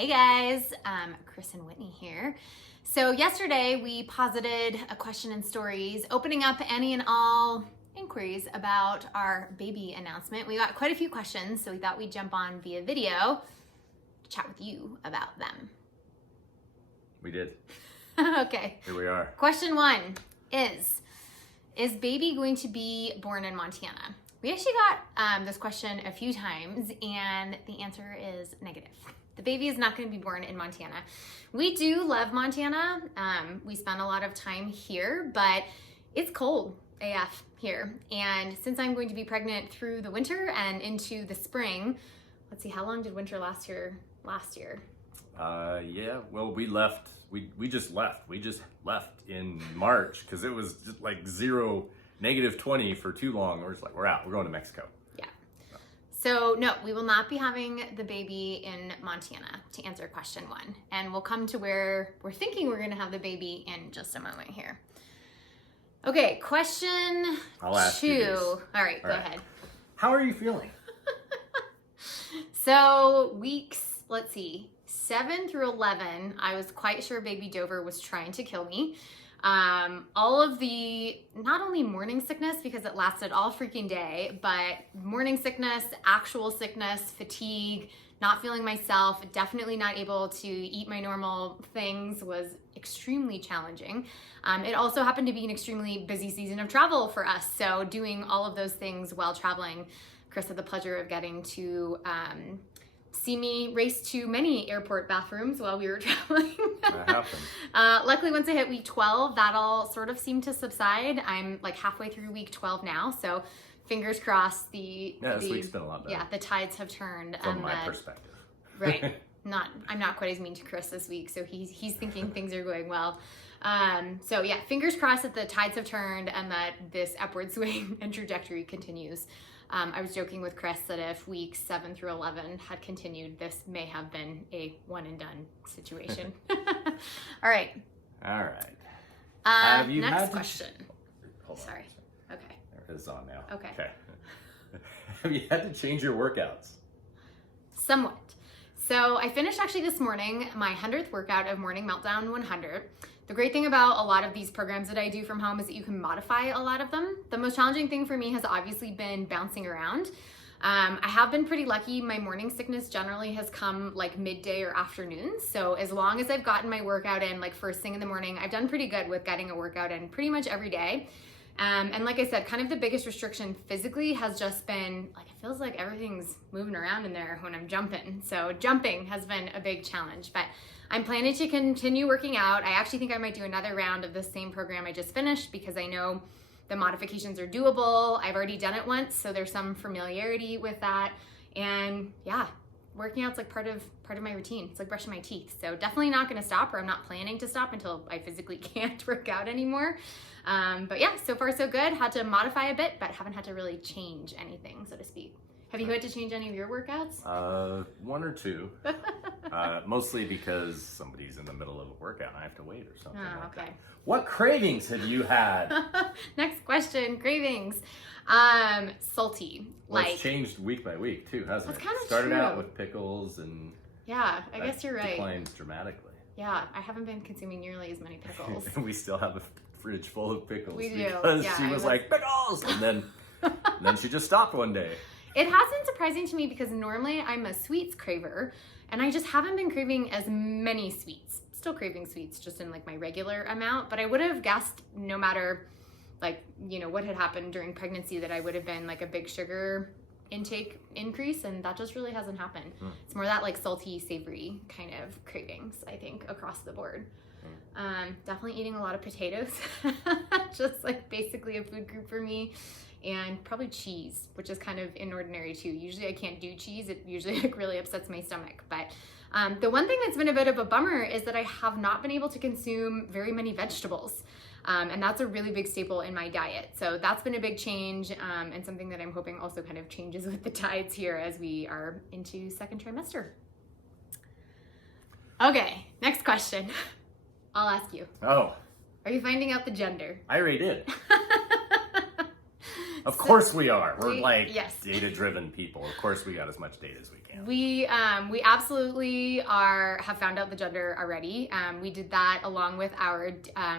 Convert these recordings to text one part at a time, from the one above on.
Hey guys, Chris and Whitney here. So yesterday we posited a question in stories, opening up any and all inquiries about our baby announcement. We got quite a few questions, so we thought we'd jump on via video to chat with you about them. We did. Okay. Here we are. Question one is baby going to be born in Montana? We actually got this question a few times, and the answer is negative. The baby is not going to be born in Montana. We do love Montana. We spend a lot of time here, but it's cold AF here. And since I'm going to be pregnant through the winter and into the spring, let's see, how long did winter last here last year? Well, we left. We just left. We just left in March because it was just like -20 for too long. We're just like, we're out. We're going to Mexico. Yeah. So no, we will not be having the baby in Montana, to answer question one. And we'll come to where we're thinking we're going to have the baby in just a moment here. Okay, question I'll ask two. you these. All right, go ahead. How are you feeling? So weeks, let's see, 7 through 11, I was quite sure baby Dover was trying to kill me. All of the, not only morning sickness, because it lasted all freaking day, but morning sickness, actual sickness, fatigue, not feeling myself, definitely not able to eat my normal things was extremely challenging. It also happened to be an extremely busy season of travel for us. So doing all of those things while traveling, Chris had the pleasure of getting to see me race to many airport bathrooms while we were traveling. That happened. Luckily, once I hit week 12, that all sort of seemed to subside. I'm like halfway through week 12 now, so fingers crossed. This week's been a lot better. Yeah, the tides have turned. From my perspective. Right. I'm not quite as mean to Chris this week, so he's thinking things are going well. So yeah, fingers crossed that the tides have turned and that this upward swing and trajectory continues. I was joking with Chris that if weeks 7 through 11 had continued, this may have been a one and done situation. All right. All right. Next question. Hold on. Sorry. Okay. There it is on now. Okay. Have you had to change your workouts? Somewhat. So I finished actually this morning my 100th workout of Morning Meltdown 100. The great thing about a lot of these programs that I do from home is that you can modify a lot of them. The most challenging thing for me has obviously been bouncing around. I have been pretty lucky. My morning sickness generally has come like midday or afternoon. So as long as I've gotten my workout in like first thing in the morning, I've done pretty good with getting a workout in pretty much every day. And like I said, kind of the biggest restriction physically has just been like, it feels like everything's moving around in there when I'm jumping. So jumping has been a big challenge, but I'm planning to continue working out. I actually think I might do another round of the same program I just finished because I know the modifications are doable. I've already done it once, so there's some familiarity with that. And yeah, working out's like part of my routine. It's like brushing my teeth. So definitely not gonna stop, or I'm not planning to stop until I physically can't work out anymore. But yeah, so far so good. Had to modify a bit, but haven't had to really change anything, so to speak. Have you had to change any of your workouts? One or two. Mostly because somebody's in the middle of a workout and I have to wait or something. Oh, like okay. that. What cravings have you had? Next question, cravings. Salty. Well, it's changed week by week too, hasn't That's it? kind of Started true. out with pickles and yeah, I guess you're right. Declined dramatically. Yeah, I haven't been consuming nearly as many pickles. We still have a fridge full of pickles. We do. Because Yeah, she was like, pickles! And then she just stopped one day. It has been surprising to me because normally I'm a sweets craver and I just haven't been craving as many sweets. Still craving sweets just in like my regular amount, but I would have guessed no matter like, you know, what had happened during pregnancy that I would have been like a big sugar intake increase, and that just really hasn't happened. It's more that like salty, savory kind of cravings, I think, across the board. Definitely eating a lot of potatoes, just like basically a food group for me. And probably cheese, which is kind of inordinary too. Usually I can't do cheese. It usually like really upsets my stomach. But the one thing that's been a bit of a bummer is that I have not been able to consume very many vegetables. And that's a really big staple in my diet. So that's been a big change, and something that I'm hoping also kind of changes with the tides here as we are into second trimester. Okay, next question. I'll ask you. Oh. Are you finding out the gender? I already did. Of course we are. We're yes. data-driven people. Of course we got as much data as we can. We absolutely have found out the gender already. We did that along with our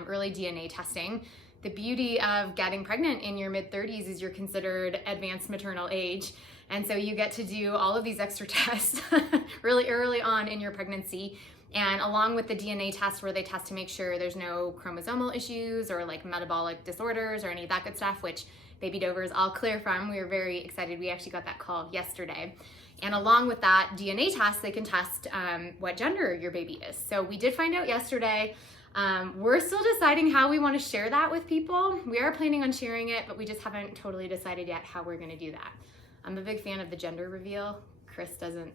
early DNA testing. The beauty of getting pregnant in your mid-30s is you're considered advanced maternal age. And so you get to do all of these extra tests really early on in your pregnancy. And along with the DNA test where they test to make sure there's no chromosomal issues or like metabolic disorders or any of that good stuff, which Baby Dover is all clear from. We were very excited. We actually got that call yesterday. And along with that DNA test, they can test what gender your baby is. So we did find out yesterday. We're still deciding how we want to share that with people. We are planning on sharing it, but we just haven't totally decided yet how we're going to do that. I'm a big fan of the gender reveal. Chris doesn't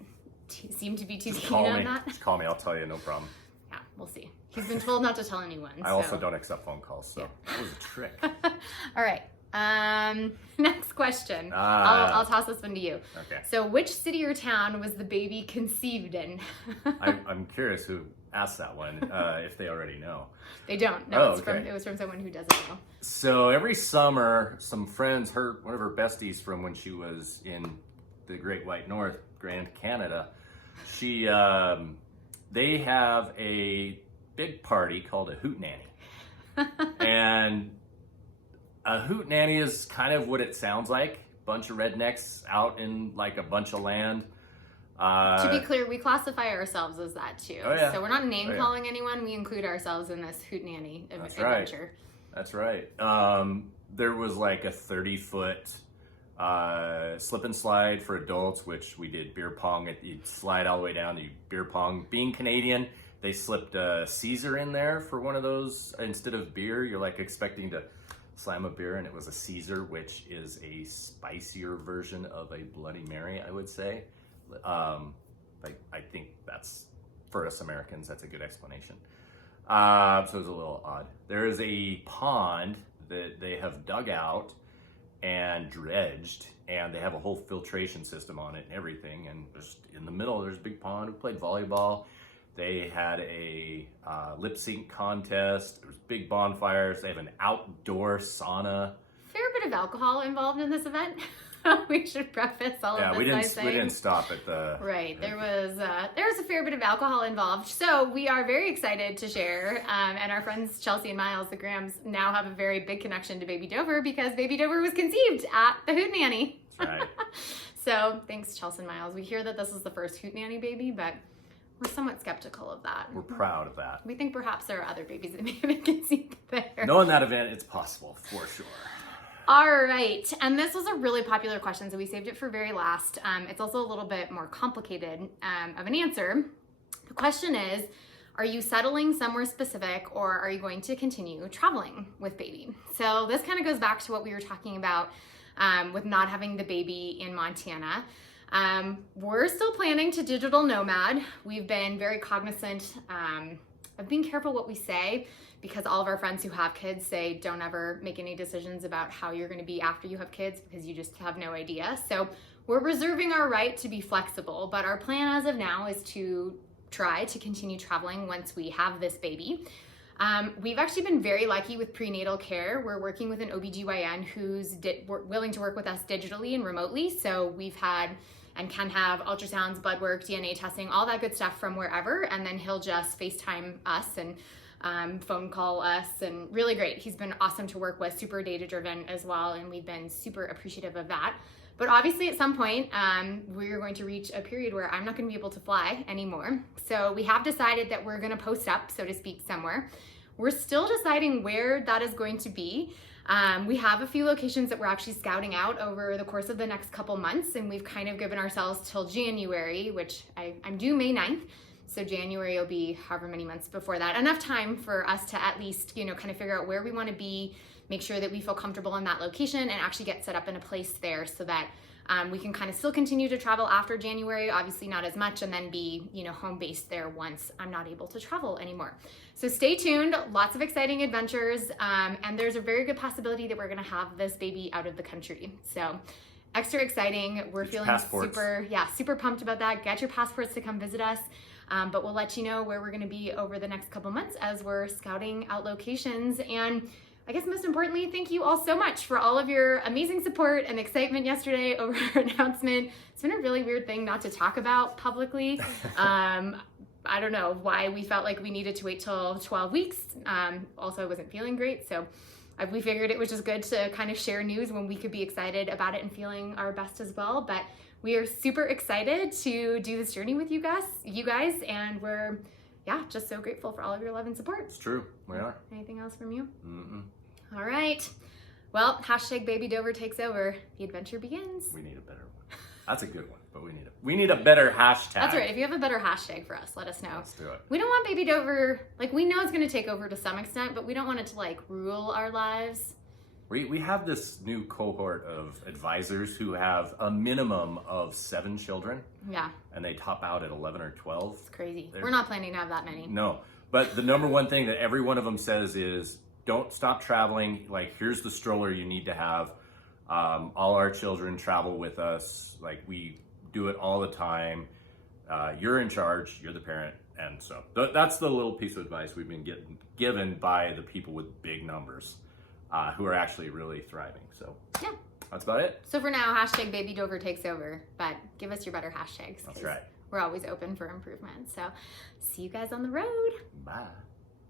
seem to be too keen on that. Just call me. I'll tell you. No problem. Yeah, we'll see. He's been told not to tell anyone. I also don't accept phone calls, so that was a trick. All right. Next question. I'll toss this one to you. Okay. So which city or town was the baby conceived in? I'm curious who asked that one, if they already know. They don't. No, okay. It was from someone who doesn't know. So every summer, some friends, one of her besties from when she was in the Great White North, Grand Canada, they have a big party called a hootenanny. And a hootenanny is kind of what it sounds like. Bunch of rednecks out in like a bunch of land. To be clear, we classify ourselves as that too. Oh, yeah. So we're not name calling anyone. We include ourselves in this hootenanny adventure. That's right. There was like a 30-foot slip and slide for adults, which we did beer pong. You'd slide all the way down, you beer pong. Being Canadian, they slipped a Caesar in there for one of those. Instead of beer, you're like expecting to slam a beer, and it was a Caesar, which is a spicier version of a Bloody Mary, I would say. I think that's, for us Americans, that's a good explanation. So it was a little odd. There is a pond that they have dug out and dredged, and they have a whole filtration system on it and everything. And just in the middle, there's a big pond. We played volleyball. They had a lip sync contest. There was big bonfires. They have an outdoor sauna. Fair bit of alcohol involved in this event. We should preface all of this by saying. We didn't stop at the... Right. There was a fair bit of alcohol involved. So we are very excited to share. And our friends Chelsea and Miles, the Grahams, now have a very big connection to Baby Dover because Baby Dover was conceived at the hootenanny. That's right. So thanks, Chelsea and Miles. We hear that this is the first hootenanny baby, but we're somewhat skeptical of that. We're proud of that. We think perhaps there are other babies that may have been conceived there. Knowing that event, it's possible, for sure. All right, and this was a really popular question, so we saved it for very last. It's also a little bit more complicated of an answer. The question is, are you settling somewhere specific, or are you going to continue traveling with baby? So this kind of goes back to what we were talking about with not having the baby in Montana. We're still planning to digital nomad. We've been very cognizant of being careful what we say, because all of our friends who have kids say don't ever make any decisions about how you're going to be after you have kids, because you just have no idea. So we're reserving our right to be flexible, but our plan as of now is to try to continue traveling once we have this baby. We've actually been very lucky with prenatal care. We're working with an OBGYN who's willing to work with us digitally and remotely. So we've had and can have ultrasounds, blood work, DNA testing, all that good stuff from wherever. And then he'll just FaceTime us and phone call us, and really great. He's been awesome to work with, super data driven as well, and we've been super appreciative of that. But obviously at some point, we're going to reach a period where I'm not going to be able to fly anymore. So we have decided that we're going to post up, so to speak, somewhere. We're still deciding where that is going to be. We have a few locations that we're actually scouting out over the course of the next couple months, and we've kind of given ourselves till January, which I'm due May 9th. So January will be however many months before that. Enough time for us to at least, kind of figure out where we want to be, make sure that we feel comfortable in that location, and actually get set up in a place there so that we can kind of still continue to travel after January, obviously not as much, and then be, home based there once I'm not able to travel anymore. So stay tuned, lots of exciting adventures, and there's a very good possibility that we're gonna have this baby out of the country. So extra exciting. We're feeling super pumped about that. Get your passports to come visit us. But we'll let you know where we're going to be over the next couple months as we're scouting out locations. And I guess most importantly, thank you all so much for all of your amazing support and excitement yesterday over our announcement. It's been a really weird thing not to talk about publicly. I don't know why we felt like we needed to wait till 12 weeks. Also, I wasn't feeling great, so we figured it was just good to kind of share news when we could be excited about it and feeling our best as well. But we are super excited to do this journey with you guys, and we're just so grateful for all of your love and support. It's true. We are. Anything else from you? Mm-mm. All right. Well, hashtag Baby Dover takes over. The adventure begins. We need a better one. That's a good one, but we need a better hashtag. That's right. If you have a better hashtag for us, let us know. Let's do it. We don't want Baby Dover, like, we know it's going to take over to some extent, but we don't want it to, like, rule our lives. We have this new cohort of advisors who have a minimum of 7 children. Yeah. And they top out at 11 or 12. It's crazy. We're not planning to have that many. No. But the number one thing that every one of them says is, don't stop traveling. Like, here's the stroller you need to have. All our children travel with us. Like, we do it all the time. You're in charge. You're the parent. And so that's the little piece of advice we've been given by the people with big numbers who are actually really thriving. So yeah, that's about it. So for now, hashtag Baby Dover takes over. But give us your better hashtags. That's right. We're always open for improvement. So see you guys on the road. Bye.